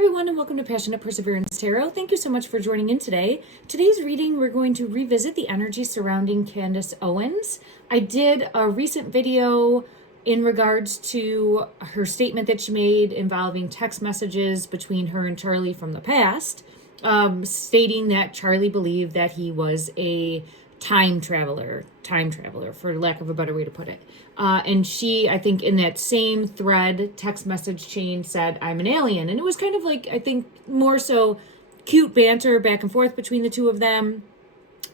everyone, and welcome to Passionate Perseverance Tarot. Thank you so much for joining in today. Today's reading, we're going to revisit the energy surrounding Candace Owens. I did a recent video in regards to her statement that she made involving text messages between her and Charlie from the past, stating that Charlie believed that he was a time traveler, for lack of a better way to put it. And she, I think in that same thread, text message chain said, I'm an alien. And it was kind of like, I think more so cute banter back and forth between the two of them.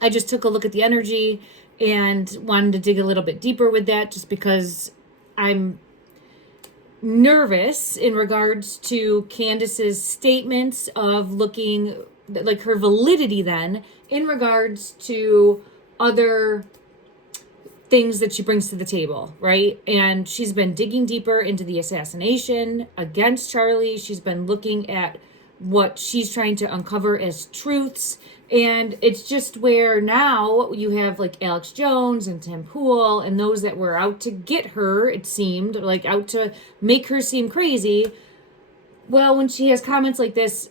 I just took a look at the energy and wanted to dig a little bit deeper with that just because I'm nervous in regards to Candace's statements of looking like her validity then in regards to other things that she brings to the table, right? And she's been digging deeper into the assassination against Charlie. She's been looking at what she's trying to uncover as truths. And it's just where now you have like Alex Jones and Tim Pool and those that were out to get her, it seemed, like out to make her seem crazy. Well, when she has comments like this,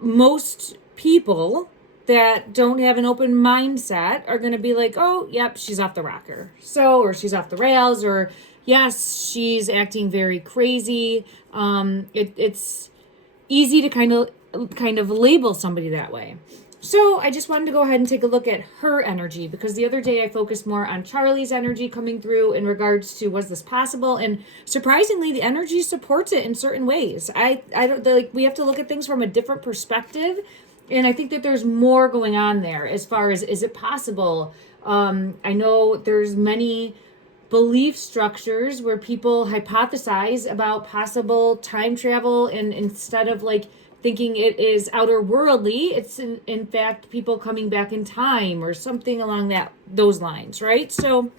most people that don't have an open mindset are going to be like, oh, yep, she's off the rocker. So, or she's off the rails, or yes, she's acting very crazy. It's easy to kind of label somebody that way. So I just wanted to go ahead and take a look at her energy, because the other day I focused more on Charlie's energy coming through in regards to, was this possible? And surprisingly, the energy supports it in certain ways. I don't like, we have to look at things from a different perspective. And I think that there's more going on there as far as, is it possible? I know there's many belief structures where people hypothesize about possible time travel, and instead of like thinking it is outer worldly, it's in fact people coming back in time or something along those lines, right? So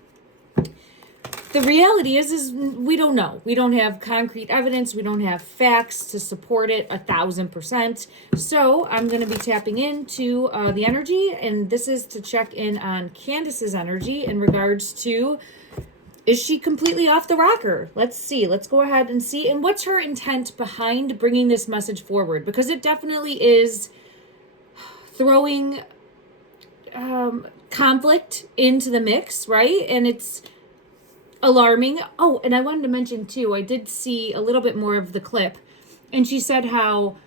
the reality is we don't know. We don't have concrete evidence. We don't have facts to support it 1,000%. So I'm going to be tapping into the energy, and this is to check in on Candace's energy in regards to, is she completely off the rocker? Let's see. Let's go ahead and see. And what's her intent behind bringing this message forward? Because it definitely is throwing conflict into the mix, right? And it's alarming. Oh, and I wanted to mention too, I did see a little bit more of the clip, and she said how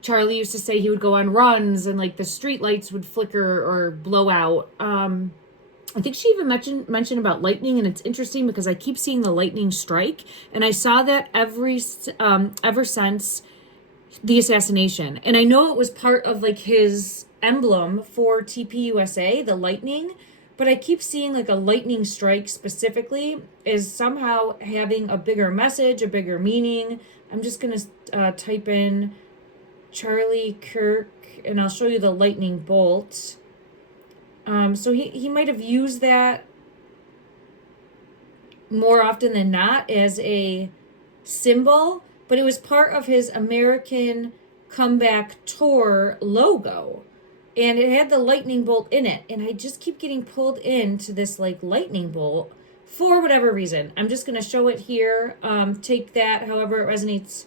Charlie used to say he would go on runs and like the street lights would flicker or blow out. I think she even mentioned about lightning, and it's interesting because I keep seeing the lightning strike, and I saw that ever since the assassination. And I know it was part of like his emblem for TPUSA, the lightning, but I keep seeing like a lightning strike specifically is somehow having a bigger message, a bigger meaning. I'm just going to type in Charlie Kirk, and I'll show you the lightning bolt. So he might have used that more often than not as a symbol, but it was part of his American Comeback Tour logo. And it had the lightning bolt in it. And I just keep getting pulled into this like lightning bolt for whatever reason. I'm just going to show it here. Take that however it resonates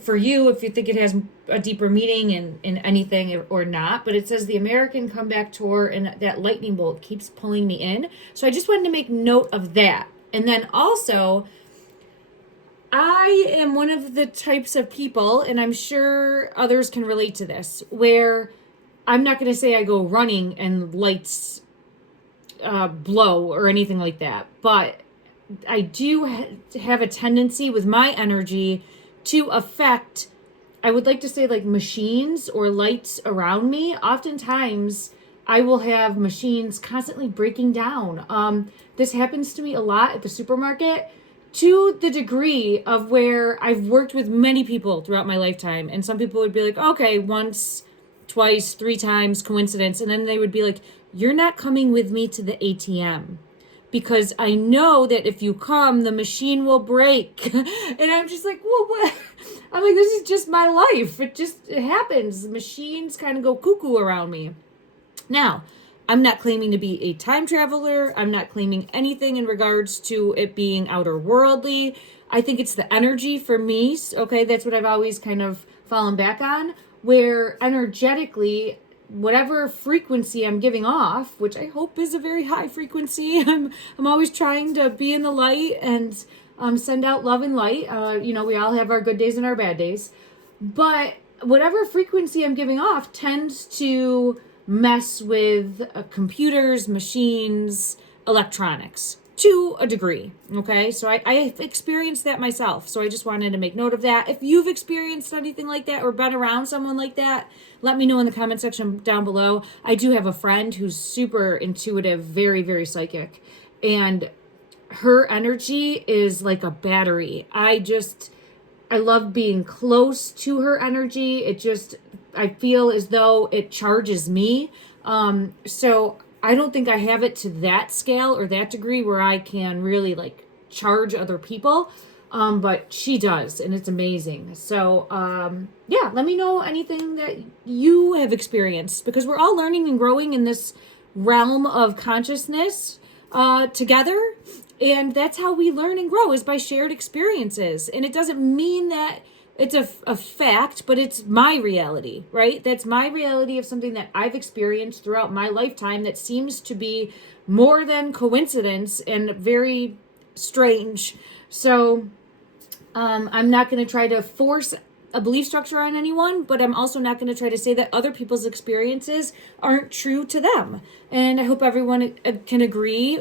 for you, if you think it has a deeper meaning in anything or not. But it says the American Comeback Tour, and that lightning bolt keeps pulling me in. So I just wanted to make note of that. And then also, I am one of the types of people, and I'm sure others can relate to this, where I'm not going to say I go running and lights blow or anything like that, but I do have a tendency with my energy to affect, I would like to say like machines or lights around me. Oftentimes I will have machines constantly breaking down. This happens to me a lot at the supermarket, to the degree of where I've worked with many people throughout my lifetime. And some people would be like, okay, once, twice, 3 times, coincidence. And then they would be like, you're not coming with me to the ATM because I know that if you come, the machine will break. And I'm just like, well, what? I'm like, this is just my life. It happens. The machines kind of go cuckoo around me. Now, I'm not claiming to be a time traveler. I'm not claiming anything in regards to it being outer worldly. I think it's the energy for me. Okay, that's what I've always kind of fallen back on, where energetically, whatever frequency I'm giving off, which I hope is a very high frequency, I'm always trying to be in the light and send out love and light. We all have our good days and our bad days, but whatever frequency I'm giving off tends to mess with computers, machines, electronics to a degree. Okay, so I've experienced that myself. So I just wanted to make note of that. If you've experienced anything like that or been around someone like that, let me know in the comment section down below. I do have a friend who's super intuitive, very, very psychic, and her energy is like a battery. I love being close to her energy. I feel as though it charges me. So I don't think I have it to that scale or that degree where I can really like charge other people. But she does, and it's amazing. So, yeah, let me know anything that you have experienced, because we're all learning and growing in this realm of consciousness, together. And that's how we learn and grow, is by shared experiences. And it doesn't mean that it's a fact, but it's my reality, right? That's my reality of something that I've experienced throughout my lifetime that seems to be more than coincidence and very strange. So I'm not going to try to force a belief structure on anyone, but I'm also not going to try to say that other people's experiences aren't true to them. And I hope everyone can agree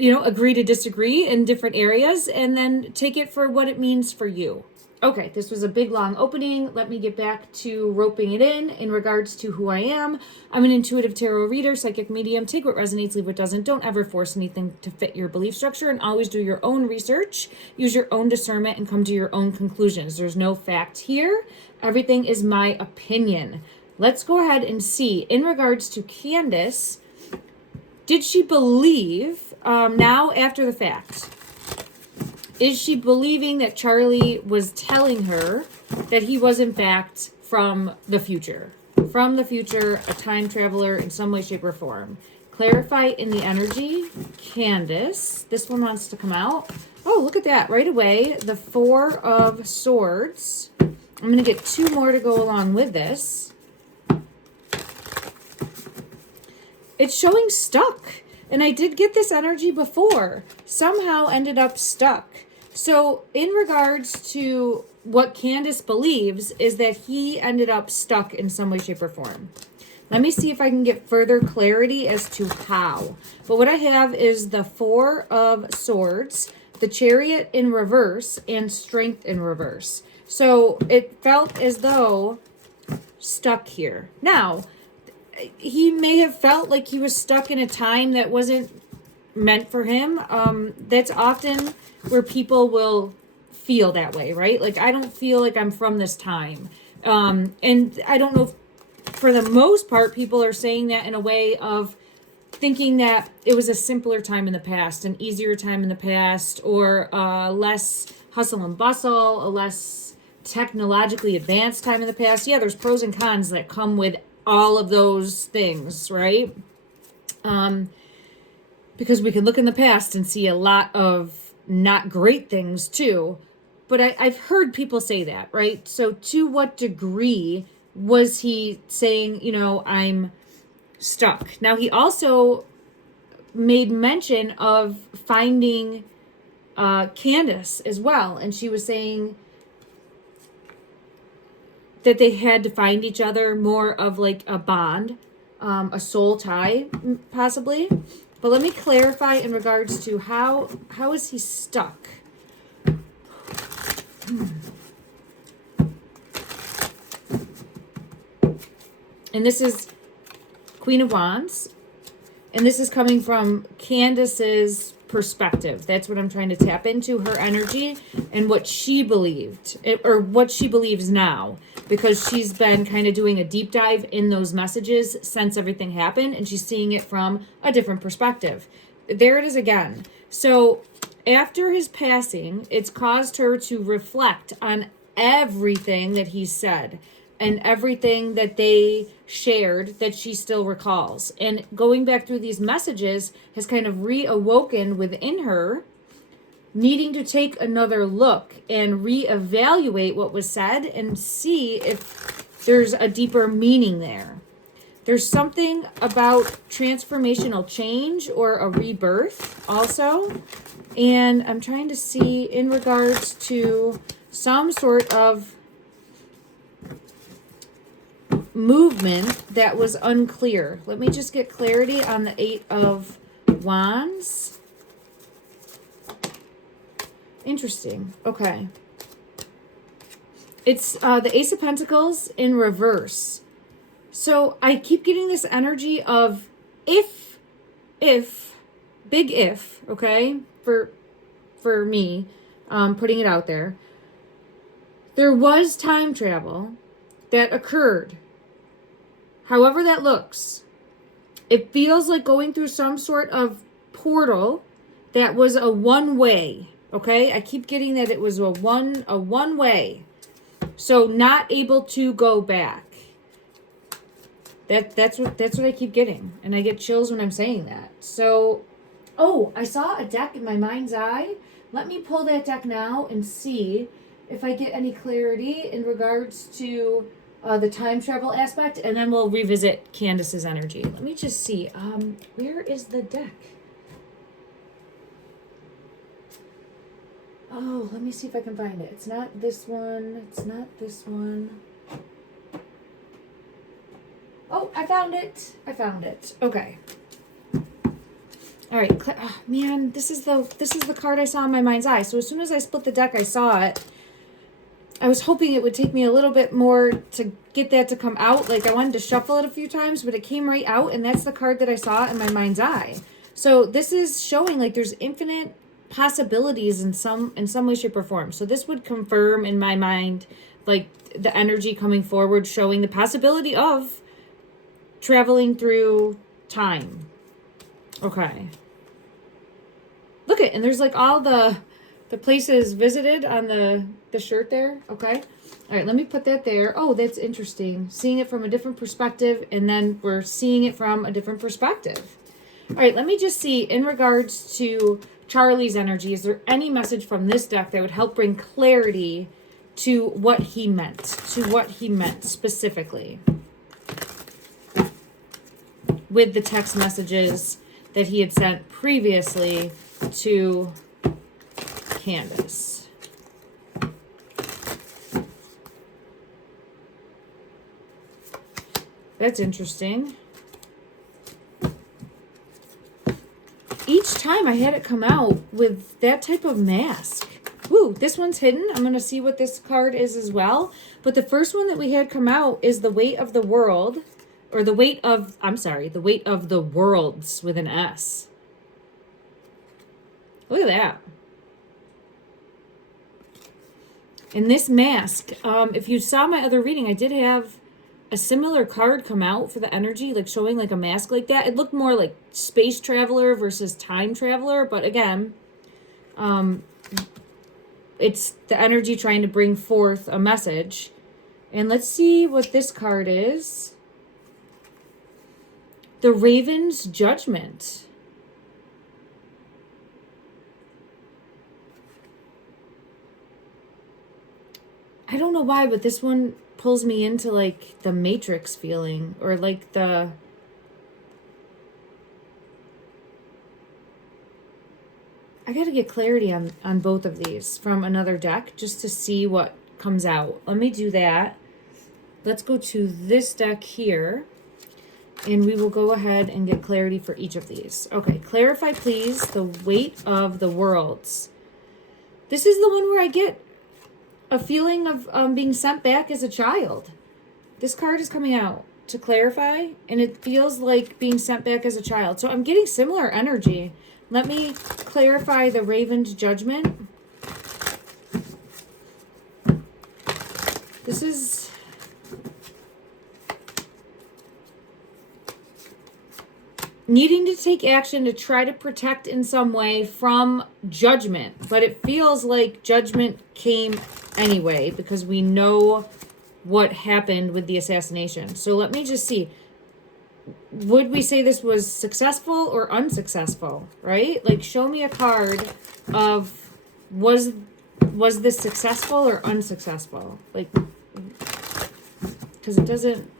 agree to disagree in different areas, and then take it for what it means for you. Okay, this was a big, long opening. Let me get back to roping it in regards to who I am. I'm an intuitive tarot reader, psychic medium. Take what resonates, leave what doesn't. Don't ever force anything to fit your belief structure, and always do your own research, use your own discernment, and come to your own conclusions. There's no fact here. Everything is my opinion. Let's go ahead and see, in regards to Candace, did she believe, now after the fact, is she believing that Charlie was telling her that he was in fact from the future? From the future, a time traveler in some way, shape, or form. Clarify in the energy. Candace, this one wants to come out. Oh, look at that, right away. The 4 of Swords. I'm going to get 2 more to go along with this. It's showing stuck. And I did get this energy before. Somehow ended up stuck. So in regards to what Candace believes, is that he ended up stuck in some way, shape, or form. Let me see if I can get further clarity as to how. But what I have is the 4 of Swords, the Chariot in reverse, and Strength in reverse. So it felt as though stuck here. Now, he may have felt like he was stuck in a time that wasn't meant for him. That's often where people will feel that way, right? Like, I don't feel like I'm from this time. And I don't know if, for the most part, people are saying that in a way of thinking that it was a simpler time in the past, an easier time in the past, or less hustle and bustle, a less technologically advanced time in the past. Yeah, there's pros and cons that come with all of those things, right? Because we can look in the past and see a lot of not great things too. But I've heard people say that, right? So to what degree was he saying, I'm stuck? Now, he also made mention of finding Candace as well. And she was saying that they had to find each other, more of like a bond, a soul tie, possibly. But let me clarify in regards to how is he stuck? And this is Queen of Wands. And this is coming from Candace's perspective. That's what I'm trying to tap into, her energy and what she believed, or what she believes now, because she's been kind of doing a deep dive in those messages since everything happened, and she's seeing it from a different perspective. There it is again. So after his passing, it's caused her to reflect on everything that he said. and everything that they shared that she still recalls. And going back through these messages has kind of reawoken within her, needing to take another look and reevaluate what was said and see if there's a deeper meaning there. There's something about transformational change or a rebirth also. And I'm trying to see in regards to some sort of movement that was unclear. Let me just get clarity on the Eight of Wands. Interesting. Okay. It's the Ace of Pentacles in reverse. So I keep getting this energy of if, big if, okay, for me, putting it out there. There was time travel that occurred. However that looks, it feels like going through some sort of portal that was a one-way, okay? I keep getting that it was a one-way. So not able to go back. That's what I keep getting. And I get chills when I'm saying that. So, oh, I saw a deck in my mind's eye. Let me pull that deck now and see if I get any clarity in regards to the time travel aspect, and then we'll revisit Candace's energy. Let me just see. Where is the deck? Oh, let me see if I can find it. It's not this one. It's not this one. Oh, I found it. I found it. Okay. All right. Oh, man, this is the card I saw in my mind's eye. So as soon as I split the deck, I saw it. I was hoping it would take me a little bit more to get that to come out. Like I wanted to shuffle it a few times, but it came right out, and that's the card that I saw in my mind's eye. So this is showing like there's infinite possibilities in some way, shape, or form. So this would confirm in my mind like the energy coming forward, showing the possibility of traveling through time. Okay. Look and there's like all the places visited on the shirt there. Okay. All right, let me put that there. Oh, that's interesting. Seeing it from a different perspective, and then we're seeing it from a different perspective. All right, let me just see in regards to Charlie's energy, is there any message from this deck that would help bring clarity to what he meant, specifically with the text messages that he had sent previously to Candace? That's interesting. Each time I had it come out with that type of mask. Woo, this one's hidden. I'm going to see what this card is as well. But the first one that we had come out is the weight of the world. Or the weight of the worlds with an S. Look at that. And this mask, if you saw my other reading, I did have a similar card come out for the energy, like showing like a mask like that. It looked more like space traveler versus time traveler, but again, it's the energy trying to bring forth a message. And let's see what this card is. The Raven's Judgment. I don't know why, but this one pulls me into like the Matrix feeling, or like the I gotta get clarity on both of these from another deck just to see what comes out. Let me do that. Let's go to this deck here, and we will go ahead and get clarity for each of these. Okay, clarify please the weight of the worlds. This is the one where I get a feeling of being sent back as a child. This card is coming out to clarify, and it feels like being sent back as a child. So I'm getting similar energy. Let me clarify the Raven's Judgment. This is needing to take action to try to protect in some way from judgment. But it feels like judgment came anyway, because we know what happened with the assassination. So let me just see. Would we say this was successful or unsuccessful, right? Like, show me a card of was this successful or unsuccessful? Like, because it doesn't...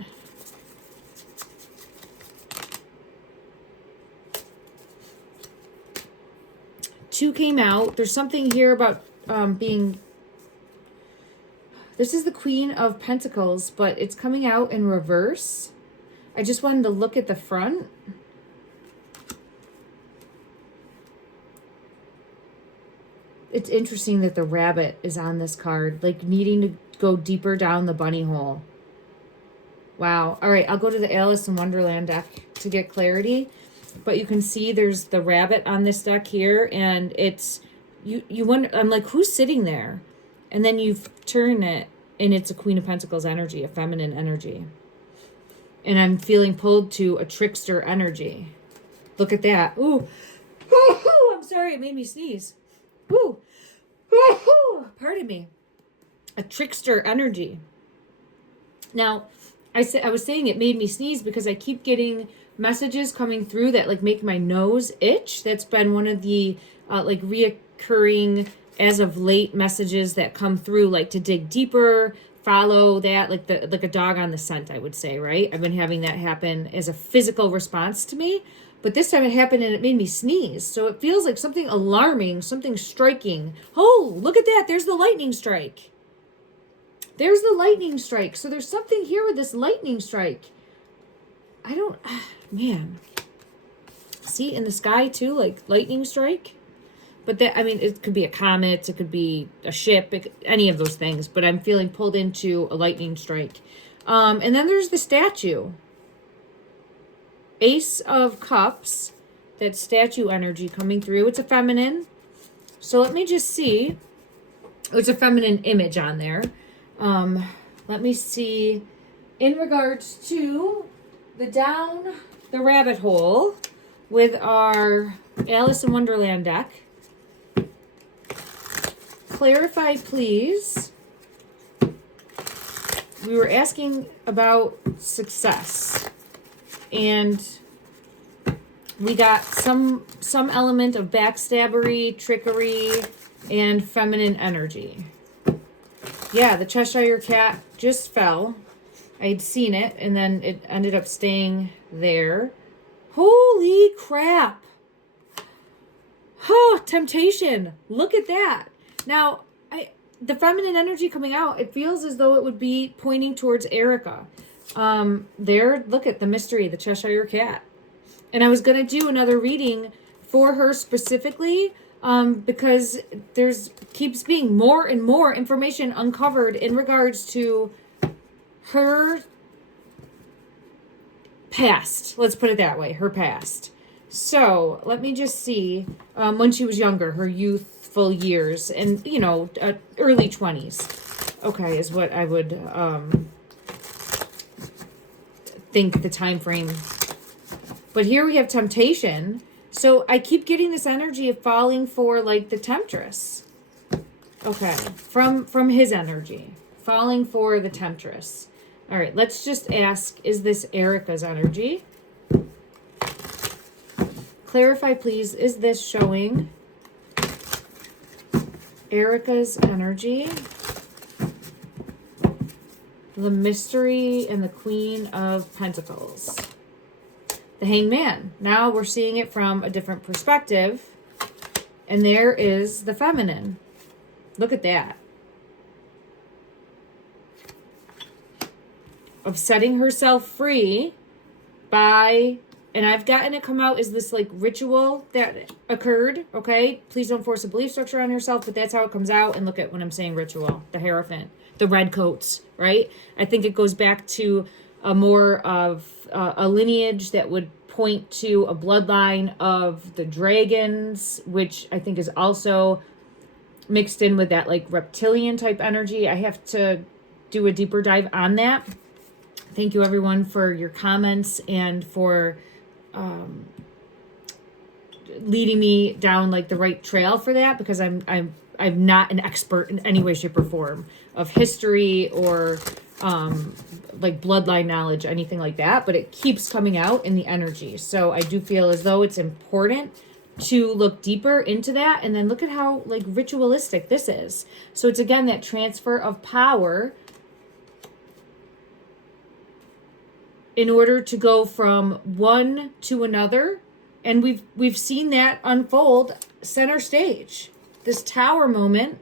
Two came out. There's something here about being... This is the Queen of Pentacles, but it's coming out in reverse. I just wanted to look at the front. It's interesting that the rabbit is on this card, like needing to go deeper down the bunny hole. Wow. All right, I'll go to the Alice in Wonderland deck to get clarity. But you can see there's the rabbit on this deck here, and it's, you wonder, I'm like, who's sitting there? And then you turn it, and it's a Queen of Pentacles energy, a feminine energy. And I'm feeling pulled to a trickster energy. Look at that. Ooh. I'm sorry, it made me sneeze. Ooh. Pardon me. A trickster energy. Now, I was saying it made me sneeze because I keep getting messages coming through that like make my nose itch. That's been one of the like reoccurring as of late messages that come through, like to dig deeper, follow that, like a dog on the scent, I would say, right? I've been having that happen as a physical response to me, but this time it happened and it made me sneeze. So it feels like something alarming, something striking. Oh, look at that. There's the lightning strike. There's the lightning strike. So there's something here with this lightning strike. I don't, man. See, in the sky too, like lightning strike. But that, I mean, it could be a comet, it could be a ship, any of those things. But I'm feeling pulled into a lightning strike. And then there's the statue. Ace of Cups. That statue energy coming through. It's a feminine. So let me just see. It's a feminine image on there. Let me see. In regards to the rabbit hole with our Alice in Wonderland deck. Clarify, please. We were asking about success, and we got some element of backstabbery, trickery, and feminine energy. Yeah, the Cheshire Cat just fell. I'd seen it, and then it ended up staying there. Holy crap! Oh, temptation. Look at that. Now, the feminine energy coming out, it feels as though it would be pointing towards Erica. There, look at the mystery, the Cheshire Cat. And I was going to do another reading for her specifically, because keeps being more and more information uncovered in regards to her past. Let's put it that way, her past. So, let me just see, when she was younger, her youthful years, and, early 20s, okay, is what I would think the time frame. But here we have temptation. So I keep getting this energy of falling for, like, the temptress. Okay, from his energy. Falling for the temptress. All right, let's just ask, is this Erica's energy? Clarify, please, is this showing Erica's energy? The mystery and the Queen of Pentacles. The Hangman. Now we're seeing it from a different perspective. And there is the feminine. Look at that. Of setting herself free by... And I've gotten it come out as this, like, ritual that occurred, okay? Please don't force a belief structure on yourself, but that's how it comes out. And look at when I'm saying ritual. The Hierophant. The red coats, right? I think it goes back to a more of a lineage that would point to a bloodline of the dragons, which I think is also mixed in with that, like, reptilian type energy. I have to do a deeper dive on that. Thank you, everyone, for your comments and for leading me down, like, the right trail for that, because I'm not an expert in any way, shape, or form of history or like bloodline knowledge, anything like that, but it keeps coming out in the energy. So I do feel as though it's important to look deeper into that. And then look at how like ritualistic this is. So it's again that transfer of power in order to go from one to another. And we've seen that unfold center stage. This tower moment,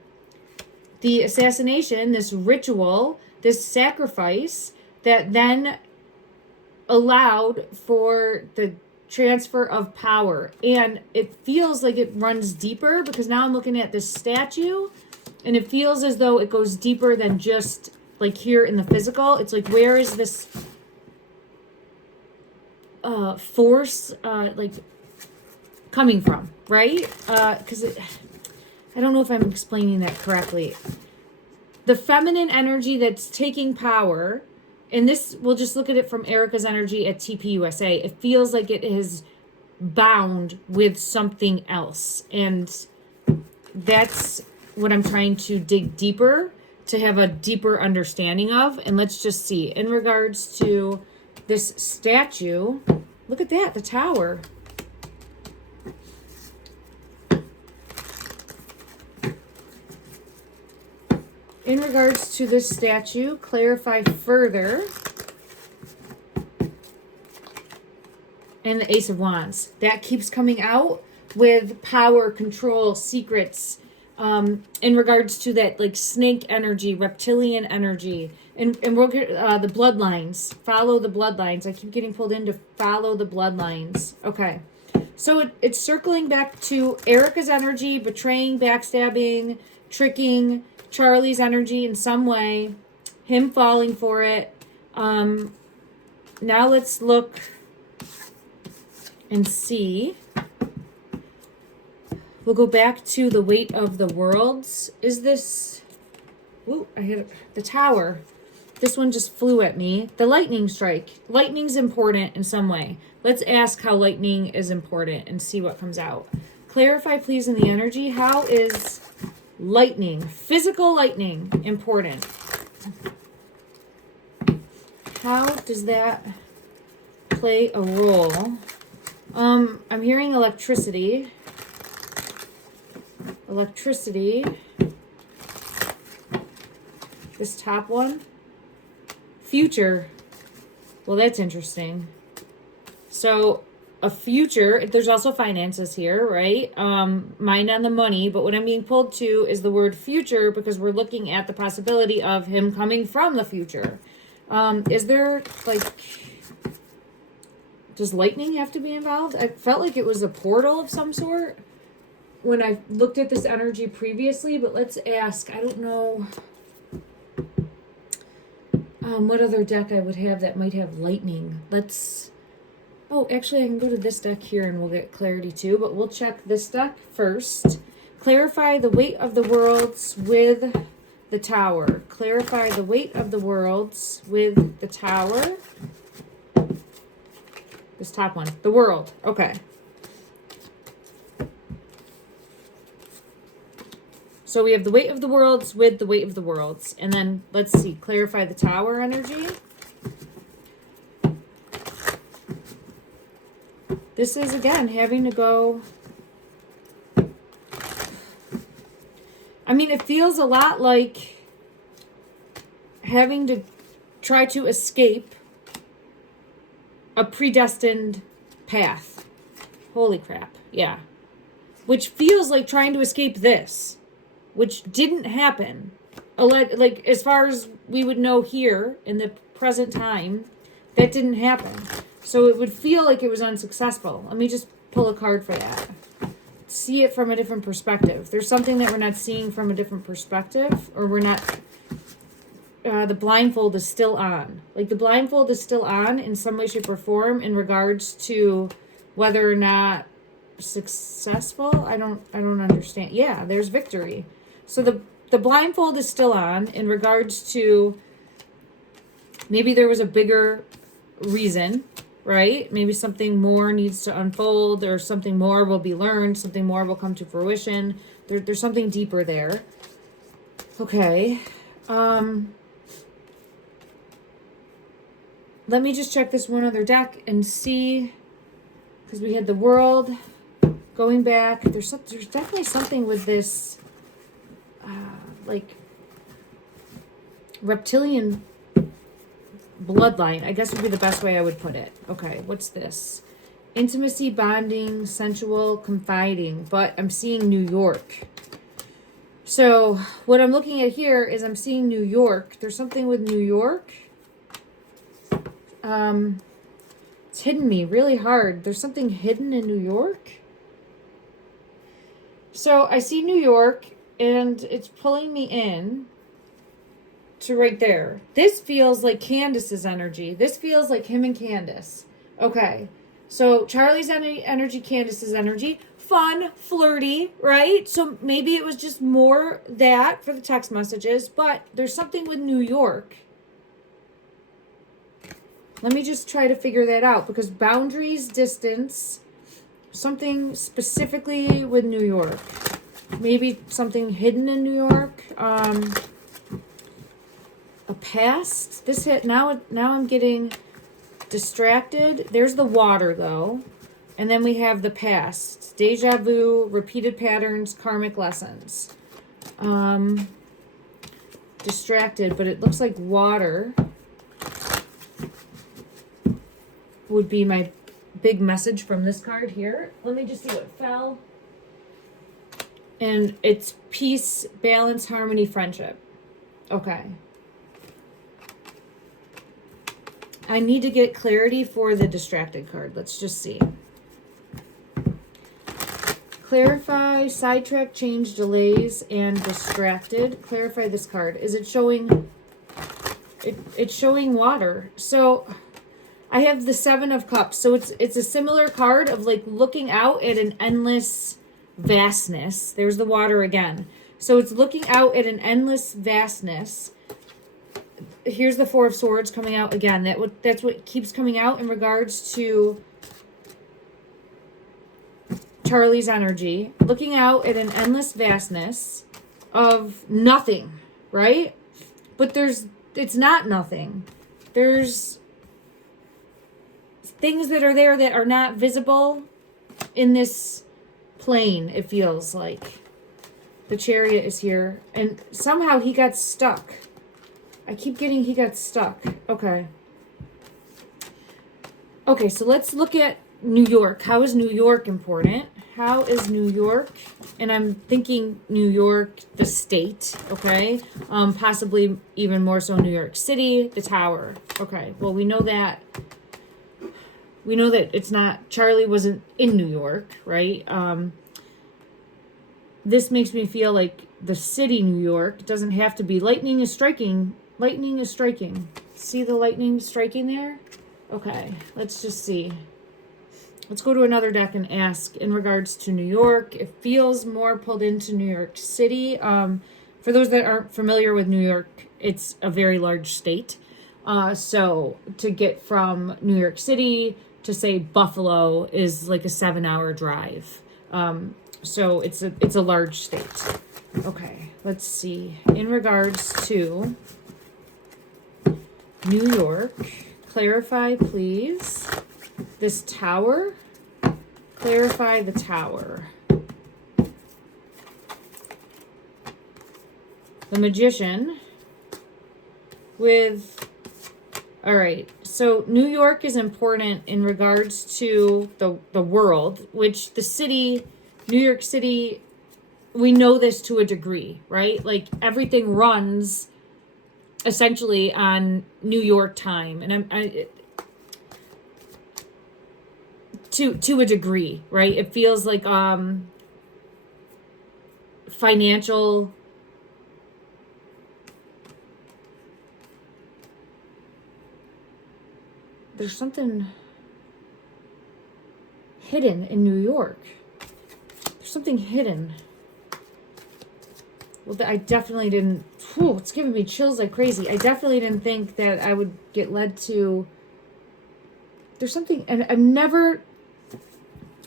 the assassination, this ritual, this sacrifice that then allowed for the transfer of power. And it feels like it runs deeper because now I'm looking at this statue and it feels as though it goes deeper than just like here in the physical. It's like, where is this force like coming from, right? Because I don't know if I'm explaining that correctly. The feminine energy that's taking power, and this, we'll just look at it from Erica's energy at TPUSA. It feels like it is bound with something else. And that's what I'm trying to dig deeper to have a deeper understanding of. And let's just see. In regards to this statue, look at that, the tower. In regards to this statue, clarify further. And the Ace of Wands. That keeps coming out with power, control, secrets. In regards to that like snake energy, reptilian energy. And we'll get the bloodlines. Follow the bloodlines. I keep getting pulled in to follow the bloodlines. Okay. So it's circling back to Erica's energy, betraying, backstabbing, tricking, Charlie's energy in some way, him falling for it. Now let's look and see. We'll go back to the weight of the worlds. Is this... Ooh, I hit the tower. This one just flew at me. The lightning strike. Lightning's important in some way. Let's ask how lightning is important and see what comes out. Clarify, please, in the energy. How is lightning, physical lightning, important? How does that play a role? I'm hearing electricity. Electricity. This top one. Future. Well, that's interesting. So a future, there's also finances here, right? Mind on the money, but what I'm being pulled to is the word future because we're looking at the possibility of him coming from the future. Is there like, does lightning have to be involved? I felt like it was a portal of some sort when I looked at this energy previously, but let's ask. I don't know what other deck I would have that might have lightning. Let's... Oh, actually, I can go to this deck here and we'll get clarity too, but we'll check this deck first. Clarify the weight of the worlds with the tower. Clarify the weight of the worlds with the tower. This top one. The world. Okay. So we have the weight of the worlds with the weight of the worlds. And then, let's see, clarify the tower energy. This is, again, having to go... I mean, it feels a lot like having to try to escape a predestined path. Holy crap. Yeah. Which feels like trying to escape this. Which didn't happen. Like, as far as we would know here in the present time, that didn't happen. So it would feel like it was unsuccessful. Let me just pull a card for that. See it from a different perspective. There's something that we're not seeing from a different perspective, or we're not... the blindfold is still on. Like, the blindfold is still on in some way, shape, or form in regards to whether or not successful. I don't understand. Yeah, there's victory. So the blindfold is still on in regards to maybe there was a bigger reason, right? Maybe something more needs to unfold, or something more will be learned, something more will come to fruition. There's something deeper there. Okay. let me just check this one other deck and see, because we had the World going back. There's definitely something with this, like, reptilian bloodline, I guess would be the best way I would put it. Okay, what's this? Intimacy, bonding, sensual, confiding, but I'm seeing New York. So what I'm looking at here is I'm seeing New York. There's something with New York. It's hidden me really hard. There's something hidden in New York. So I see New York and it's pulling me in to right there. This feels like Candace's energy. This feels like him and Candace. Okay. So Charlie's energy, Candace's energy. Fun, flirty, right? So maybe it was just more that for the text messages, but there's something with New York. Let me just try to figure that out, because boundaries, distance, something specifically with New York. Maybe something hidden in New York. A past. This hit now I'm getting distracted. There's the water though. And then we have the past. Deja vu, repeated patterns, karmic lessons. Distracted, but it looks like water would be my big message from this card here. Let me just see what fell. And it's peace, balance, harmony, friendship. Okay. I need to get clarity for the distracted card. Let's just see. Clarify, sidetrack, change, delays, and distracted. Clarify this card. Is it showing? It's showing water. So I have the Seven of Cups. So it's a similar card of like looking out at an endless vastness. There's the water again. So it's looking out at an endless vastness. Here's the Four of Swords coming out again. That's what keeps coming out in regards to Charlie's energy. Looking out at an endless vastness of nothing, right? But it's not nothing. There's things that are there that are not visible in this plane, it feels like. The Chariot is here. And somehow he got stuck. I keep getting he got stuck. Okay. Okay, so let's look at New York. How is New York important? How is New York? And I'm thinking New York, the state, okay? Possibly even more so New York City, the tower. Okay, well, we know that it's not, Charlie wasn't in New York, right? This makes me feel like the city, New York, doesn't have to be. Lightning is striking. Lightning is striking. See the lightning striking there? Okay, let's just see. Let's go to another deck and ask in regards to New York. It feels more pulled into New York City. For those that aren't familiar with New York, it's a very large state. So to get from New York City to say Buffalo is like a 7-hour drive. So it's a large state. Okay, let's see. In regards to New York, clarify, please. This tower, clarify the tower. The Magician with, all right, so New York is important in regards to the world, which the city, New York City, we know this to a degree, right? Like everything runs essentially on New York time. And to a degree, right? It feels like financial, there's something hidden in New York. There's something hidden. Well, I definitely didn't, it's giving me chills like crazy. I definitely didn't think that I would get led to, there's something, and I've never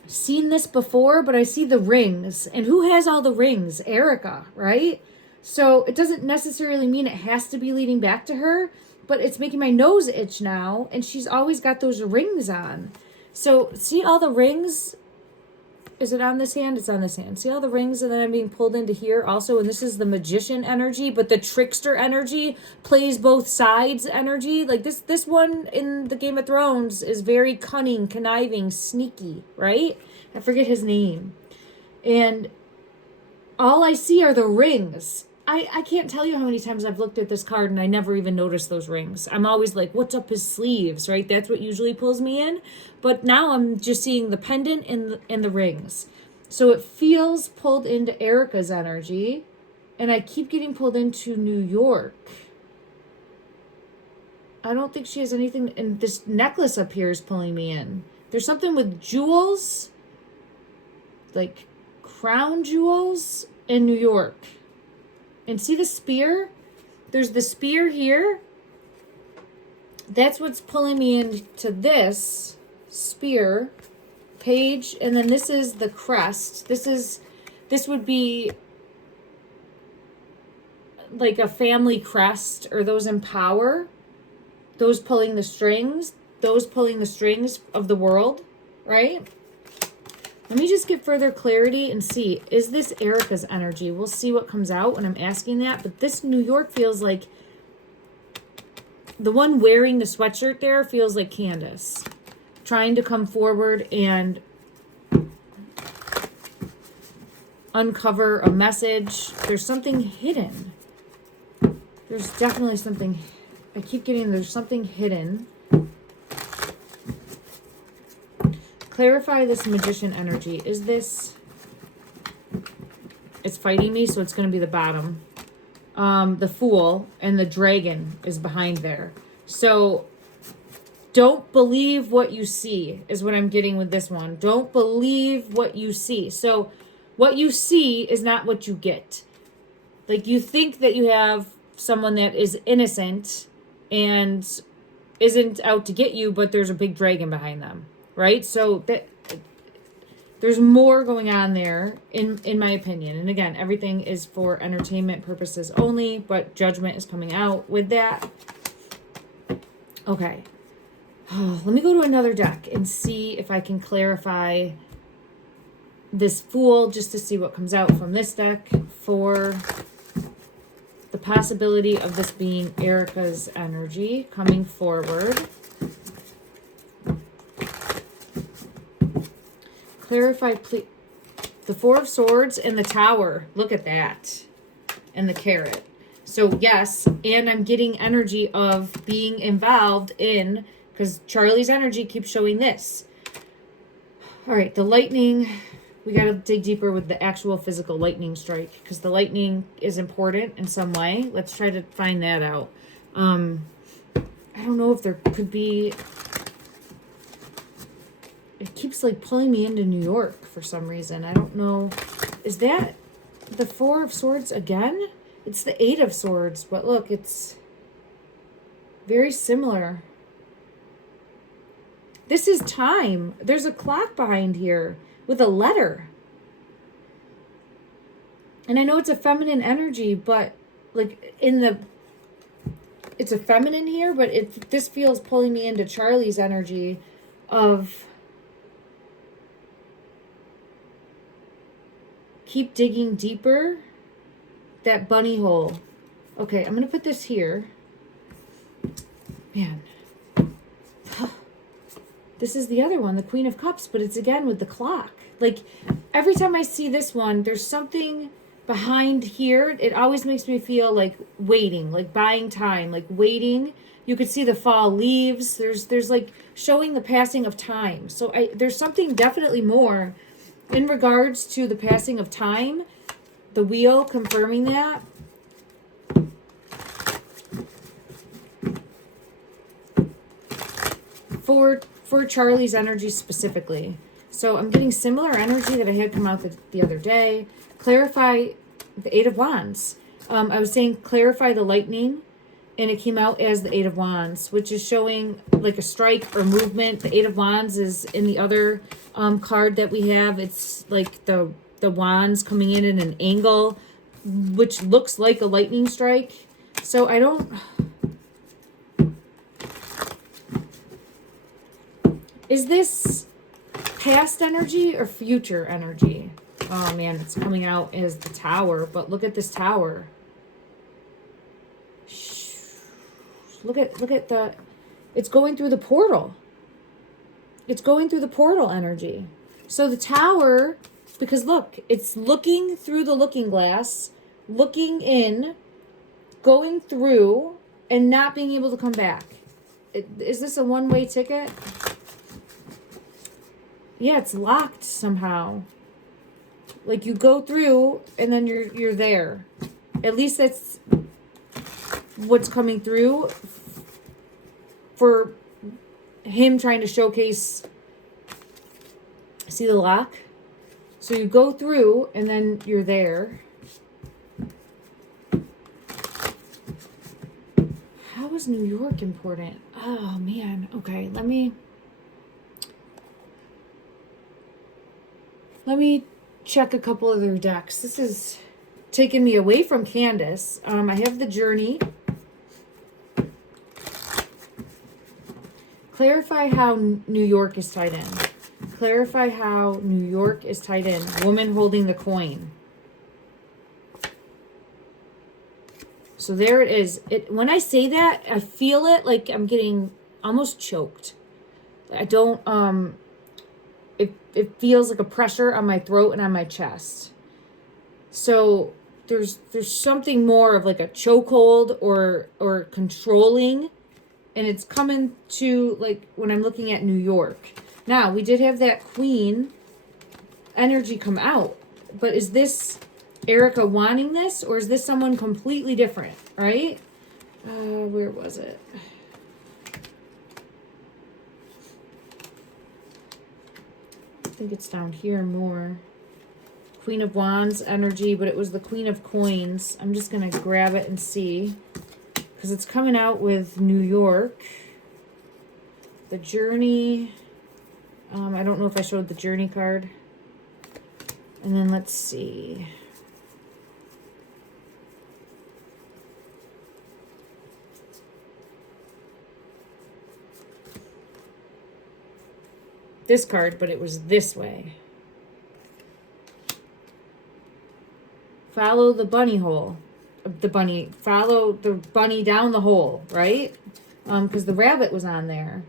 seen this before, but I see the rings. And who has all the rings? Erica, right? So it doesn't necessarily mean it has to be leading back to her, but it's making my nose itch now. And she's always got those rings on. So see all the rings? Is it on this hand? It's on this hand. See all the rings, and then I'm being pulled into here also. And this is the magician energy, but the trickster energy plays both sides energy. Like this one in the Game of Thrones is very cunning, conniving, sneaky, right? I forget his name. And all I see are the rings. I can't tell you how many times I've looked at this card and I never even noticed those rings. I'm always like, what's up his sleeves, right? That's what usually pulls me in. But now I'm just seeing the pendant and the rings. So it feels pulled into Erica's energy. And I keep getting pulled into New York. I don't think she has anything. And this necklace up here is pulling me in. There's something with jewels. Like crown jewels in New York. And see the spear? There's the spear here. That's what's pulling me into this spear page. And then this is the crest. This would be like a family crest, or those in power. Those pulling the strings. Those pulling the strings of the world, right? Let me just get further clarity and see, is this Erica's energy? We'll see what comes out when I'm asking that. But this New York feels like, the one wearing the sweatshirt there feels like Candace. Trying to come forward and uncover a message. There's something hidden. There's definitely something, I keep getting there's something hidden. Clarify this magician energy. Is this, it's fighting me, so it's going to be the bottom. The fool and the dragon is behind there. So don't believe what you see is what I'm getting with this one. Don't believe what you see. So what you see is not what you get. Like, you think that you have someone that is innocent and isn't out to get you, but there's a big dragon behind them. Right? So that there's more going on there, in my opinion. And again, everything is for entertainment purposes only, but judgment is coming out with that. Okay. Let me go to another deck and see if I can clarify this fool, just to see what comes out from this deck for the possibility of this being Erica's energy coming forward. Clarify, please. The Four of Swords and the Tower. Look at that. And the Carrot. So, yes, and I'm getting energy of being involved in, because Charlie's energy keeps showing this. All right, the lightning. We got to dig deeper with the actual physical lightning strike, because the lightning is important in some way. Let's try to find that out. I don't know if there could be... It keeps like pulling me into New York for some reason. I don't know. Is that the Four of Swords again? It's the Eight of Swords, but look, it's very similar. This is time. There's a clock behind here with a letter. And I know it's a feminine energy, but like it's a feminine here, but this feels pulling me into Charlie's energy of keep digging deeper. That bunny hole. Okay, I'm going to put this here. Man. This is the other one, the Queen of Cups, but it's again with the clock. Like, every time I see this one, there's something behind here. It always makes me feel like waiting, like buying time, like waiting. You could see the fall leaves. There's like showing the passing of time. So there's something definitely more in regards to the passing of time, the wheel confirming that. For Charlie's energy specifically. So I'm getting similar energy that I had come out the other day. Clarify the Eight of Wands. I was saying clarify the lightning, and it came out as the Eight of Wands, which is showing like a strike or movement. The Eight of Wands is in the other card that we have. It's like the wands coming in an angle, which looks like a lightning strike. So I don't... Is this past energy or future energy? Oh man, it's coming out as the Tower, but look at this Tower. Look at the, it's going through the portal. It's going through the portal energy. So the Tower, because look, it's looking through the looking glass, looking in, going through, and not being able to come back. Is this a one-way ticket? Yeah, it's locked somehow. Like you go through and then you're there. At least that's what's coming through for him trying to showcase. See the lock? So you go through and then you're there. How is New York important? Oh man. Okay, let me check a couple other decks. This is taking me away from Candace. I have the Journey. Clarify how New York is tied in. Clarify how New York is tied in. Woman holding the coin. So there it is. When I say that, I feel it like I'm getting almost choked. I don't, it feels like a pressure on my throat and on my chest. So there's something more of like a chokehold or controlling, and it's coming to like when I'm looking at New York. Now, we did have that Queen energy come out, but is this Erica wanting this, or is this someone completely different, right? Where was it? I think it's down here more. Queen of Wands energy, but it was the Queen of Coins. I'm just going to grab it and see, because it's coming out with New York. The Journey. I don't know if I showed the Journey card. And then let's see. This card, but it was this way. Follow the bunny hole. Follow the bunny down the hole, right? Because the rabbit was on there.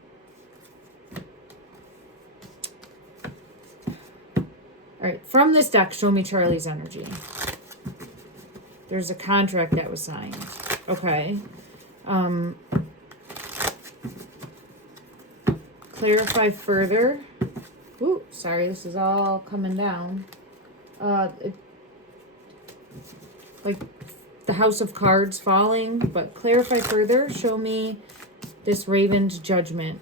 All right, from this deck, show me Charlie's energy. There's a contract that was signed. Okay. Clarify further. Ooh, sorry, this is all coming down. Like the House of Cards falling, but clarify further. Show me this Raven's judgment.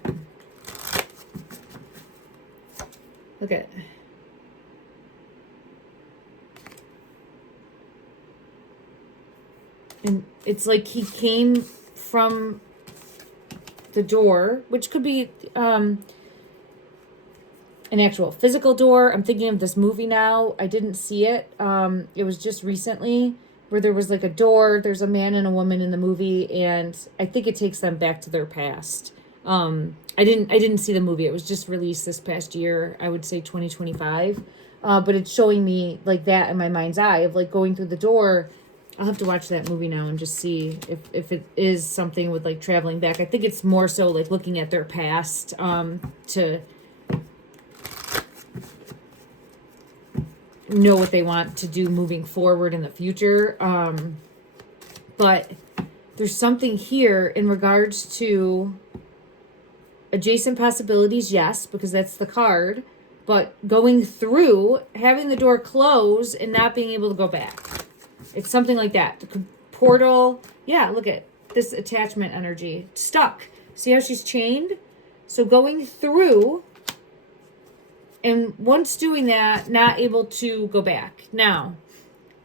Look at it. And it's like he came from the door, which could be an actual physical door. I'm thinking of this movie now. I didn't see it. It was just recently where there was like a door. There's a man and a woman in the movie, and I think it takes them back to their past. I didn't see the movie. It was just released this past year. I would say 2025. But it's showing me like that in my mind's eye of like going through the door. I'll have to watch that movie now and just see if it is something with like traveling back. I think it's more so like looking at their past to know what they want to do moving forward in the future. But there's something here in regards to adjacent possibilities, yes, because that's the card. But going through, having the door close and not being able to go back. It's something like that. The portal. Yeah, look at this attachment energy. Stuck. See how she's chained? So going through, and once doing that, not able to go back. Now,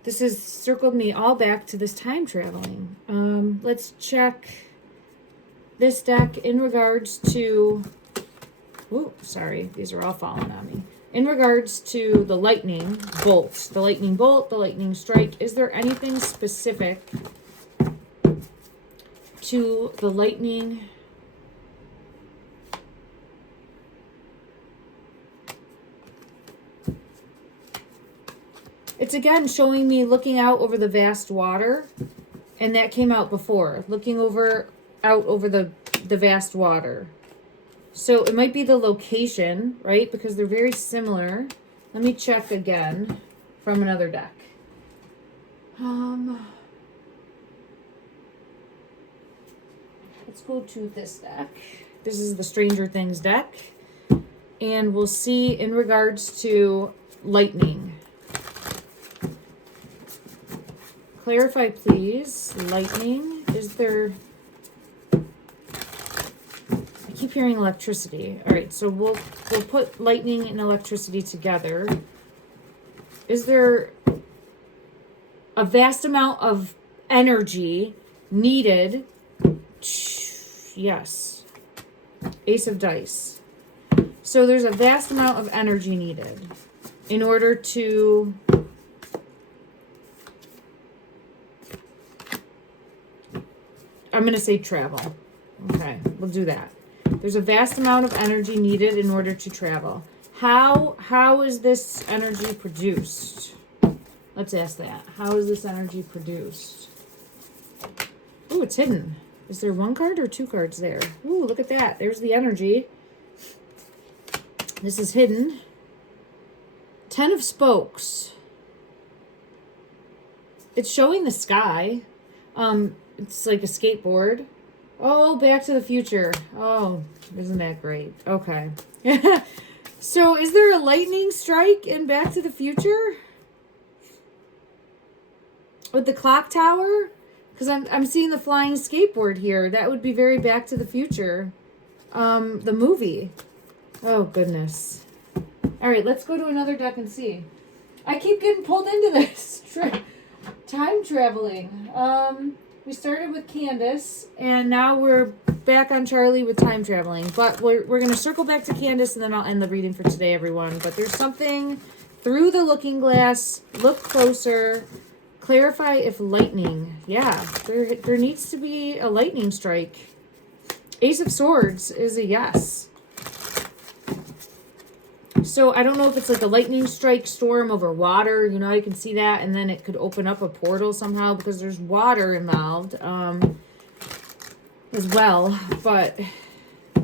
this has circled me all back to this time traveling. Let's check this deck in regards to... Ooh, sorry. These are all falling on me. In regards to the lightning bolt, the lightning strike, is there anything specific to the lightning it's again showing me looking out over the vast water, and that came out before, looking out over the vast water. So it might be the location, right? Because they're very similar. Let me check again from another deck. Let's go to this deck. This is the Stranger Things deck. And we'll see in regards to lightning. Clarify, please. Lightning. Is there... I keep hearing electricity. All right, so we'll put lightning and electricity together. Is there a vast amount of energy needed? Yes. Ace of dice. So there's a vast amount of energy needed in order to I'm going to say travel. Okay, we'll do that. There's a vast amount of energy needed in order to travel. How is this energy produced? Let's ask that. How is this energy produced? Oh, it's hidden. Is there one card or two cards there? Ooh, look at that. There's the energy. This is hidden. 10 of spokes. It's showing the sky. It's like a skateboard. Oh, Back to the Future. Oh, isn't that great? Okay. So is there a lightning strike in Back to the Future? With the clock tower? Because I'm seeing the flying skateboard here. That would be very Back to the Future. The movie. Oh, goodness. All right, let's go to another deck and see. I keep getting pulled into this. Time traveling. We started with Candace, and now we're back on Charlie with time traveling. But we're going to circle back to Candace, and then I'll end the reading for today, everyone. But there's something through the looking glass. Look closer. Clarify if lightning. Yeah, there needs to be a lightning strike. Ace of Swords is a yes. So I don't know if it's like a lightning strike storm over water. You know, you can see that. And then it could open up a portal somehow because there's water involved as well. But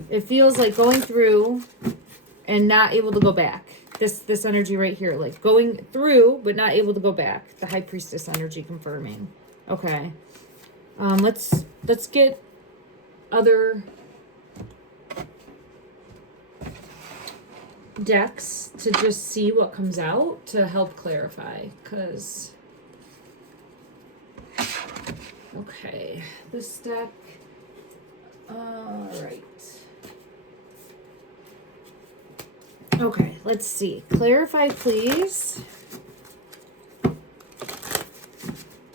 it feels like going through and not able to go back. This energy right here. Like going through but not able to go back. The High Priestess energy confirming. Okay. Let's get other decks to just see what comes out to help clarify, because okay, this deck, all right, okay, let's see. Clarify, please.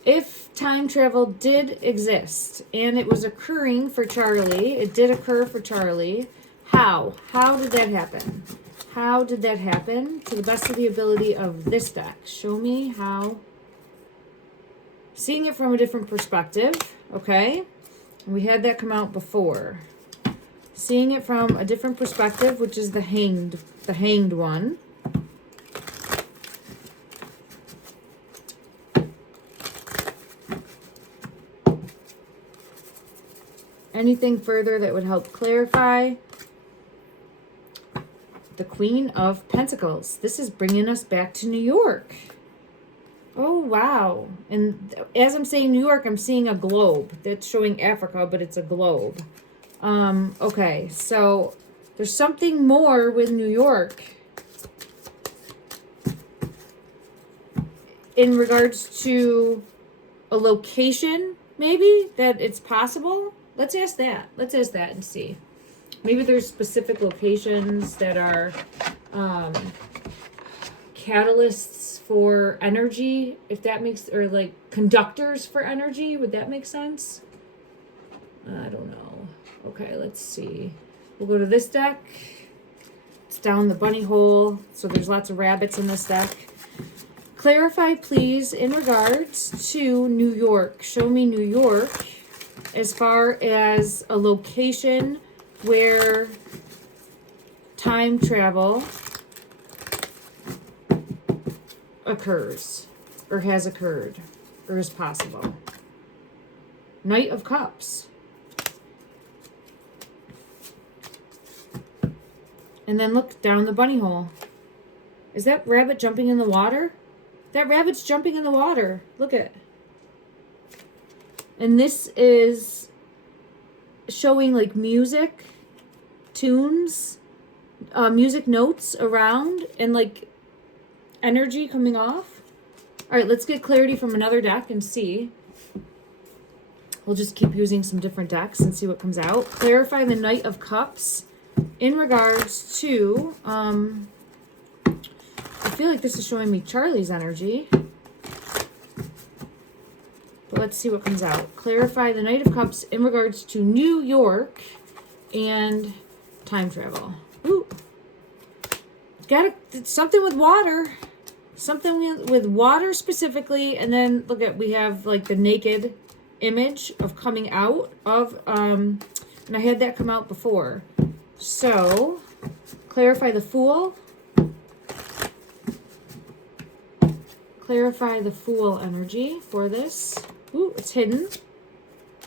If time travel did exist and it was occurring for Charlie, it did occur for Charlie, how did that happen? How did that happen? To the best of the ability of this deck. Show me how. Seeing it from a different perspective. Okay. We had that come out before. Seeing it from a different perspective, which is the hanged one. Anything further that would help clarify? The Queen of Pentacles. This is bringing us back to New York. Oh, wow. And as I'm saying New York, I'm seeing a globe. That's showing Africa, but it's a globe. Okay, so there's something more with New York in regards to a location, maybe, that it's possible. Let's ask that. Let's ask that and see. Maybe there's specific locations that are catalysts for energy, if that makes, or like conductors for energy. Would that make sense? I don't know. Okay, let's see. We'll go to this deck. It's down the bunny hole, so there's lots of rabbits in this deck. Clarify, please, in regards to New York. Show me New York as far as a location where time travel occurs. or has occurred or is possible. Knight of Cups. And then look down the bunny hole. Is that rabbit jumping in the water? That rabbit's jumping in the water. Look at it. And this is showing like music, tunes, music notes around and like energy coming off. All right, let's get clarity from another deck and see. We'll just keep using some different decks and see what comes out. Clarify the Knight of Cups in regards to, I feel like this is showing me Charlie's energy. But let's see what comes out. Clarify the Knight of Cups in regards to New York and time travel. Ooh. Something with water. Something with water specifically. And then look at, we have like the naked image of coming out of, and I had that come out before. So, clarify the Fool. Clarify the Fool energy for this. Ooh, it's hidden.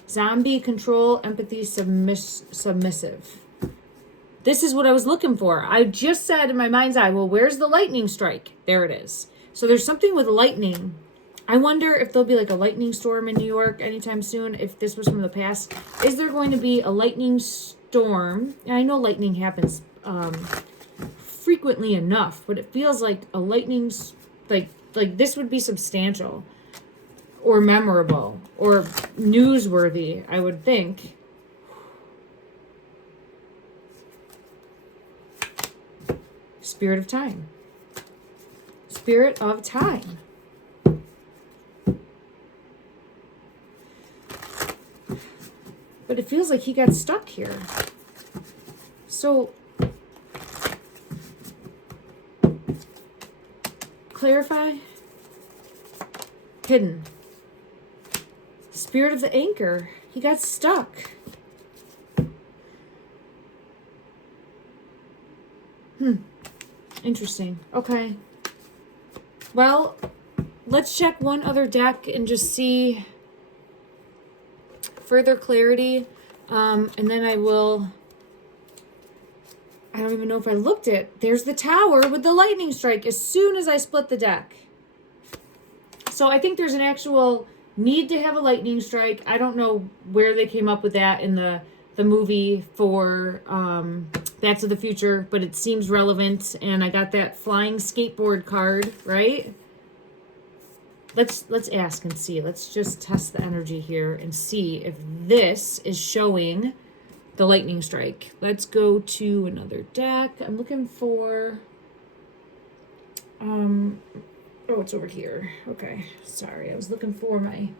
Zombie, control, empathy, submissive. This is what I was looking for. I just said in my mind's eye, well, where's the lightning strike? There it is. So there's something with lightning. I wonder if there'll be like a lightning storm in New York anytime soon, if this was from the past. Is there going to be a lightning storm? And I know lightning happens frequently enough, but it feels like a lightning, like this would be substantial or memorable or newsworthy, I would think. Spirit of Time. Spirit of Time. But it feels like he got stuck here. So, clarify. Hidden. Spirit of the Anchor. He got stuck. Interesting. Okay. Well, let's check one other deck and just see further clarity. And then I don't even know if I looked at, there's the Tower with the lightning strike as soon as I split the deck. So I think there's an actual need to have a lightning strike. I don't know where they came up with that in the movie for Back to the Future, but it seems relevant. And I got that flying skateboard card, right? Let's ask and see. Let's just test the energy here and see if this is showing the lightning strike. Let's go to another deck. I'm looking for oh, it's over here. Okay, sorry. I was looking for my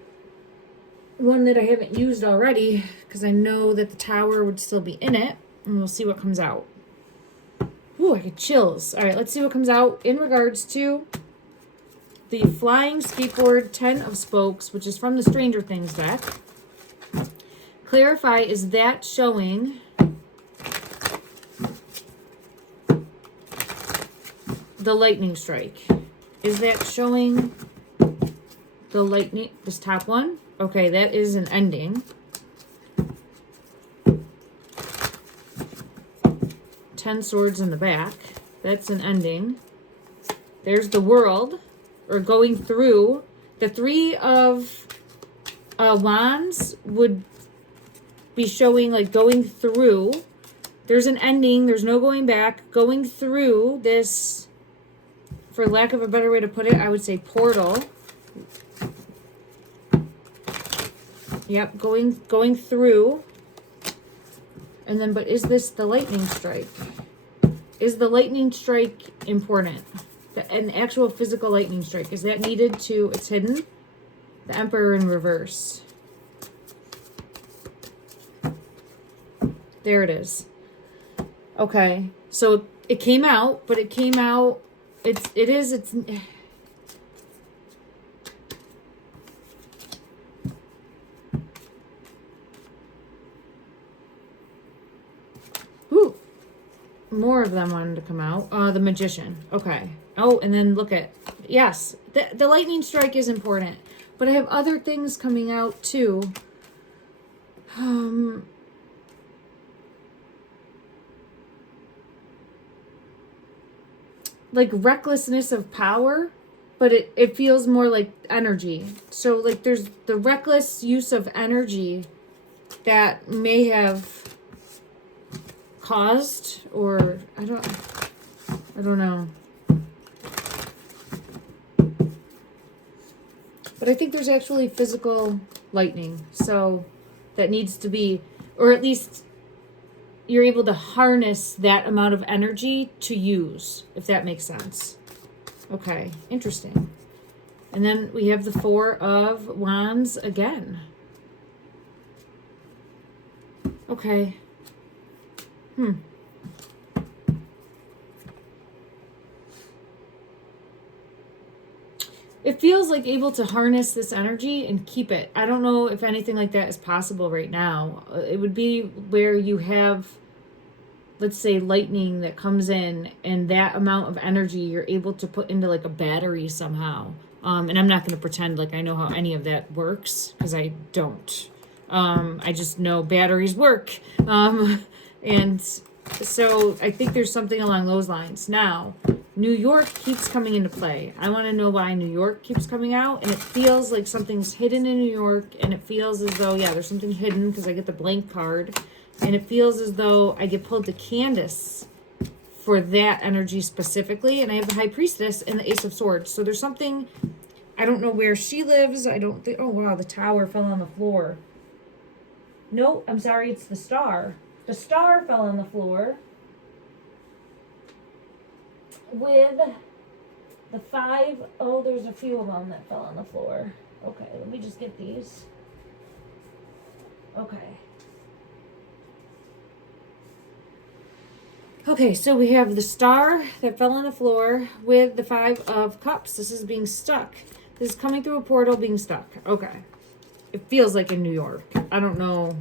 one that I haven't used already because I know that the Tower would still be in it, and we'll see what comes out. Ooh, I get chills. All right, let's see what comes out in regards to the Flying Skateboard 10 of Spokes, which is from the Stranger Things deck. Clarify, is that showing the lightning strike? Is that showing the lightning, this top one? Okay, that is an ending. 10 swords in the back. That's an ending. There's the World, or going through. The 3 of wands would be showing like going through. There's an ending. There's no going back. Going through this, for lack of a better way to put it, I would say portal. Yep, going through. And then, but is this the lightning strike? Is the lightning strike important? An actual physical lightning strike, is that needed to, it's hidden? The Emperor in reverse. There it is. Okay, so it came out, but it came out, it's ooh, more of them wanted to come out. The Magician. Okay. Oh, and then look at, yes, the lightning strike is important. But I have other things coming out too. Like recklessness of power, but it feels more like energy. So like there's the reckless use of energy that may have caused, or I don't know. But I think there's actually physical lightning. So that needs to be, or at least you're able to harness that amount of energy to use, if that makes sense. Okay, interesting. And then we have the Four of Wands again. Okay. It feels like able to harness this energy and keep it. I don't know if anything like that is possible right now. It would be where you have, let's say, lightning that comes in, and that amount of energy you're able to put into like a battery somehow. And I'm not going to pretend like I know how any of that works, because I don't. I just know batteries work. And so I think there's something along those lines. Now, New York keeps coming into play. I want to know why New York keeps coming out, and it feels like something's hidden in New York, and it feels as though, yeah, there's something hidden because I get the blank card, and it feels as though I get pulled to Candace for that energy specifically, and I have the High Priestess and the Ace of Swords. So there's something, I don't know where she lives. I don't think, oh wow, the tower fell on the floor. No, I'm sorry, it's the star. The star fell on the floor with the five. Oh, there's a few of them that fell on the floor. Okay, let me just get these. Okay, so we have the star that fell on the floor with the Five of Cups. This is being stuck. This is coming through a portal, being stuck. Okay. It feels like in New York. I don't know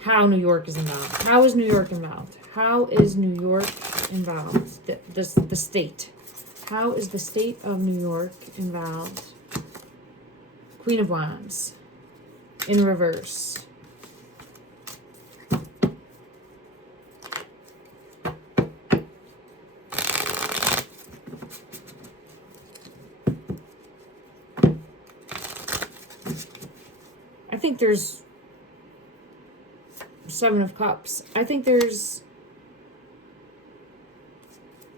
how New York is involved. How is New York involved? How is New York involved? The state. How is the state of New York involved? Queen of Wands in reverse. I think there's Seven of Cups. I think there's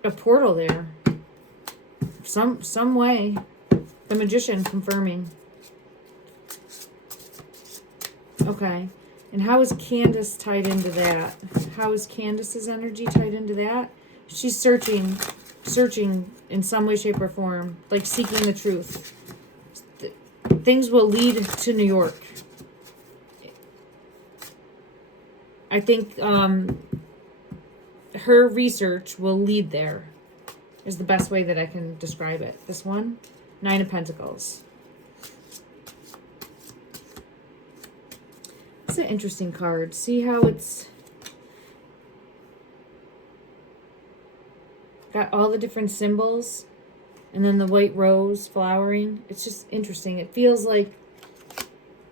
a portal there. Some way. The Magician confirming. Okay. And how is Candace tied into that? How is Candace's energy tied into that? She's searching in some way, shape, or form. Like seeking the truth. Things will lead to New York. I think her research will lead there, is the best way that I can describe it. This one, Nine of Pentacles. It's an interesting card. See how it's got all the different symbols and then the white rose flowering. It's just interesting. It feels like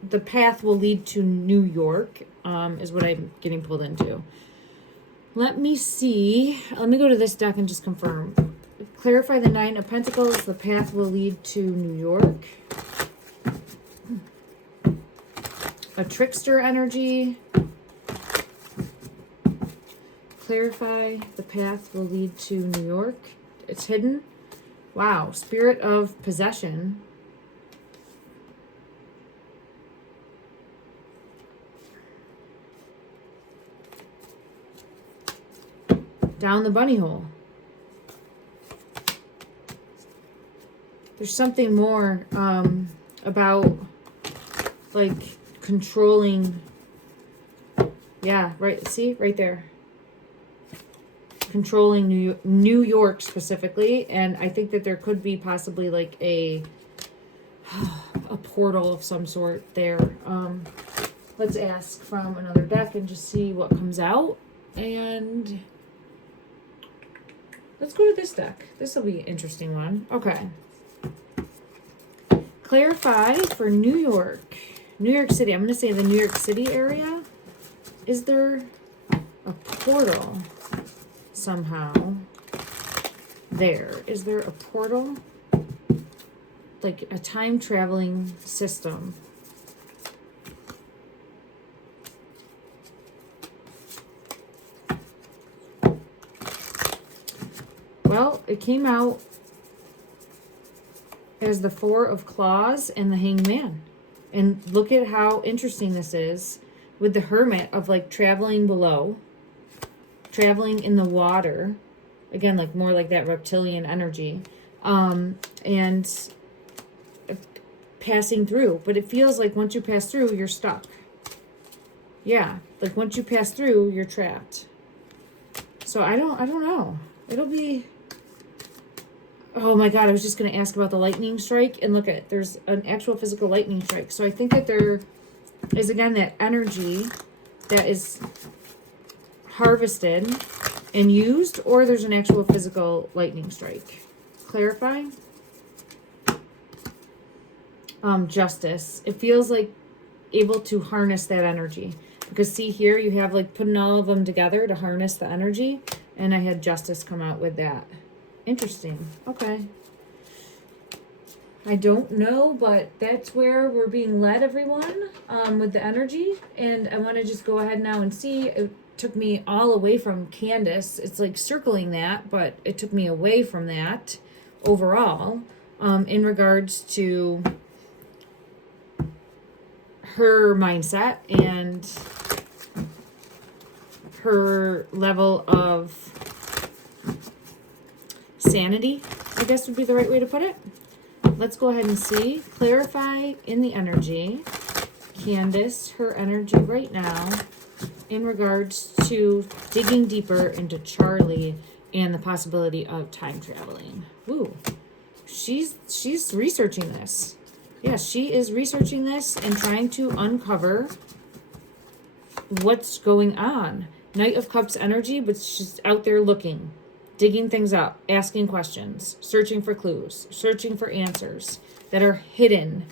the path will lead to New York, is what I'm getting pulled into. Let me see. Let me go to this deck and just confirm. Clarify the Nine of Pentacles. The path will lead to New York. A trickster energy. Clarify the path will lead to New York. It's hidden. Wow. Spirit of possession. Down the bunny hole. There's something more about like controlling. Yeah, right. See, right there. Controlling New York specifically, and I think that there could be possibly like a portal of some sort there. Let's ask from another deck and just see what comes out. And Let's go to this deck. This will be an interesting one. Okay. Clarify for New York. New York City. I'm going to say the New York City area. Is there a portal somehow there? Is there a portal? Like a time traveling system. Well, it came out as the Four of Claws and the Hanged Man. And look at how interesting this is with the Hermit of like traveling below, traveling in the water. Again, like more like that reptilian energy. And passing through. But it feels like once you pass through, you're stuck. Yeah, like once you pass through, you're trapped. So I don't know. It'll be... Oh my God, I was just going to ask about the lightning strike. And look at, there's an actual physical lightning strike. So I think that there is, again, that energy that is harvested and used, or there's an actual physical lightning strike. Clarify. Justice. It feels like able to harness that energy. Because see here, you have like putting all of them together to harness the energy. And I had justice come out with that. Interesting. Okay. I don't know, but that's where we're being led, everyone, with the energy. And I want to just go ahead now and see. It took me all away from Candace. It's like circling that, but it took me away from that overall in regards to her mindset and her level of sanity, I guess would be the right way to put it. Let's go ahead and see. Clarify in the energy. Candace, her energy right now in regards to digging deeper into Charlie and the possibility of time traveling. Ooh, she's researching this. Yes, she is researching this and trying to uncover what's going on. Knight of Cups energy, but she's out there looking. Digging things up, asking questions, searching for clues, searching for answers that are hidden,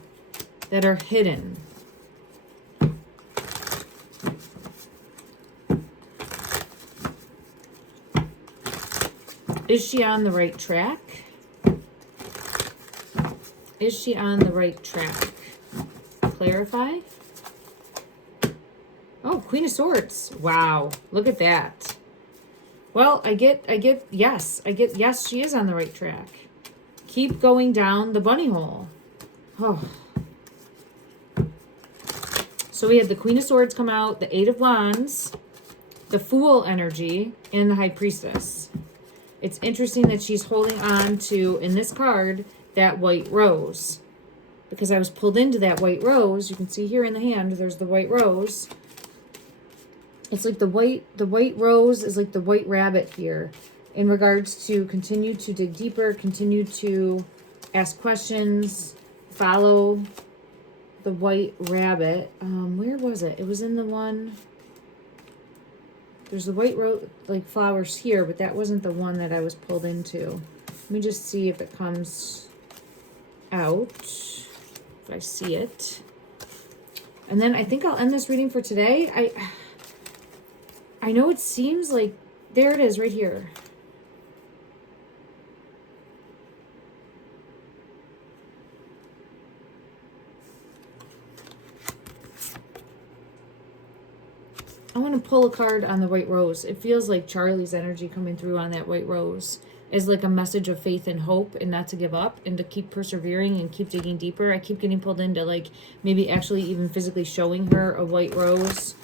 Is she on the right track? Is she on the right track? Clarify. Oh, Queen of Swords. Wow, look at that. Well, I get yes, she is on the right track. Keep going down the bunny hole. Oh. So we had the Queen of Swords come out, the Eight of Wands, the Fool energy, and the High Priestess. It's interesting that she's holding on to, in this card, that white rose. Because I was pulled into that white rose. You can see here in the hand, there's the white rose. It's like the white rose is like the white rabbit here in regards to continue to dig deeper, continue to ask questions, follow the white rabbit. Where was it? It was in the one, there's the white rose, like flowers here, but that wasn't the one that I was pulled into. Let me just see if it comes out, if I see it. And then I think I'll end this reading for today. I know it seems like, there it is right here. I want to pull a card on the white rose. It feels like Charlie's energy coming through on that white rose is like a message of faith and hope and not to give up and to keep persevering and keep digging deeper. I keep getting pulled into like maybe actually even physically showing her a white rose.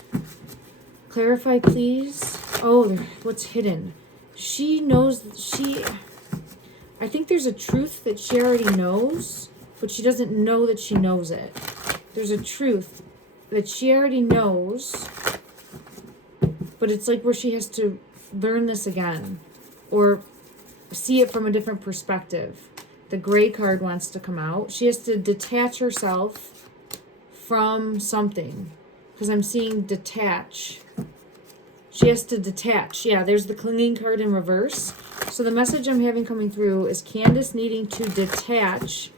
Clarify, please. Oh, what's hidden? She knows, I think there's a truth that she already knows, but she doesn't know that she knows it. There's a truth that she already knows, but it's like where she has to learn this again or see it from a different perspective. The gray card wants to come out. She has to detach herself from something because I'm seeing detach. She has to detach. Yeah, there's the clinging card in reverse. So So the message I'm having coming through is Candace needing to detach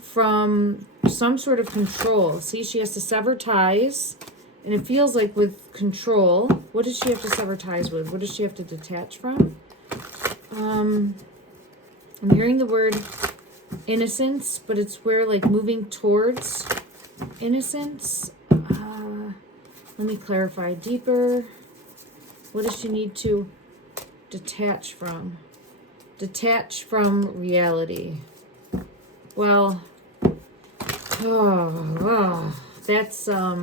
from some sort of control. See, she has to sever ties. And it feels like with control, what does she have to sever ties with? What does she have to detach from? I'm hearing the word innocence, but it's where like moving towards innocence. Let me clarify deeper. What does she need to detach from? Detach from reality. Well, that's, I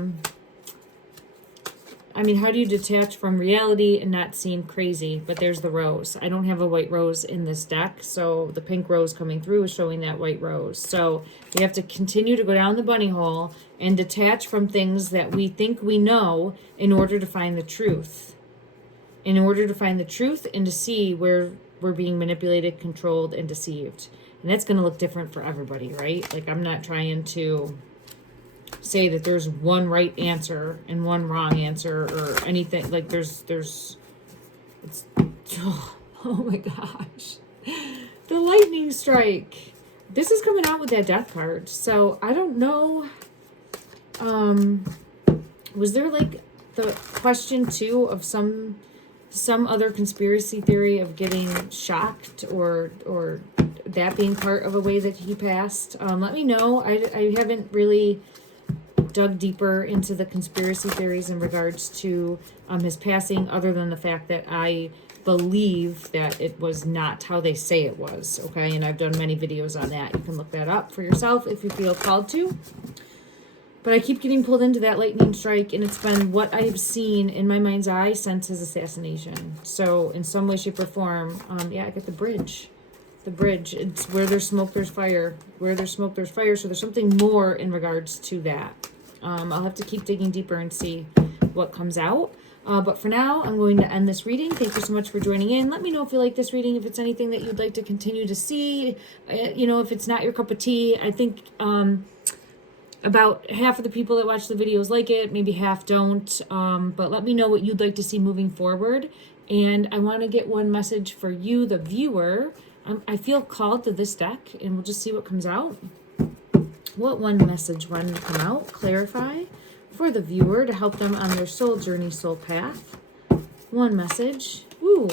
mean, how do you detach from reality and not seem crazy? But there's the rose. I don't have a white rose in this deck, so the pink rose coming through is showing that white rose. So we have to continue to go down the bunny hole and detach from things that we think we know in order to find the truth. In order to find the truth and to see where we're being manipulated, controlled, and deceived. And that's going to look different for everybody, right? Like, I'm not trying to say that there's one right answer and one wrong answer or anything. Like, it's, oh my gosh. The lightning strike. This is coming out with that death card. So, I don't know. Was there, like, the question, too, of some other conspiracy theory of getting shocked or that being part of a way that he passed? Let me know. I haven't really dug deeper into the conspiracy theories in regards to his passing, other than the fact that I believe that it was not how they say it was, okay? And I've done many videos on that. You can look that up for yourself if you feel called to. But I keep getting pulled into that lightning strike, and it's been what I've seen in my mind's eye since his assassination. So in some way, shape, or form, yeah, I get the bridge. The bridge. It's where there's smoke, there's fire. Where there's smoke, there's fire. So there's something more in regards to that. I'll have to keep digging deeper and see what comes out. But for now, I'm going to end this reading. Thank you so much for joining in. Let me know if you like this reading, if it's anything that you'd like to continue to see. You know, if it's not your cup of tea. I think about half of the people that watch the videos like it, maybe half don't. But let me know what you'd like to see moving forward. And I want to get one message for you, the viewer. I feel called to this deck, and we'll just see what comes out. What one message wanted to come out, clarify for the viewer to help them on their soul journey, soul path? One message. Ooh,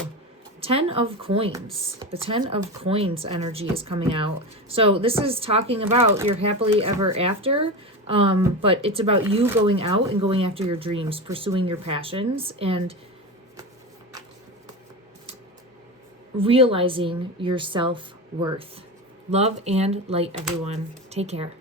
10 of coins. The 10 of coins energy is coming out. So this is talking about your happily ever after, but it's about you going out and going after your dreams, pursuing your passions, and realizing your self-worth. Love and light, everyone. Take care.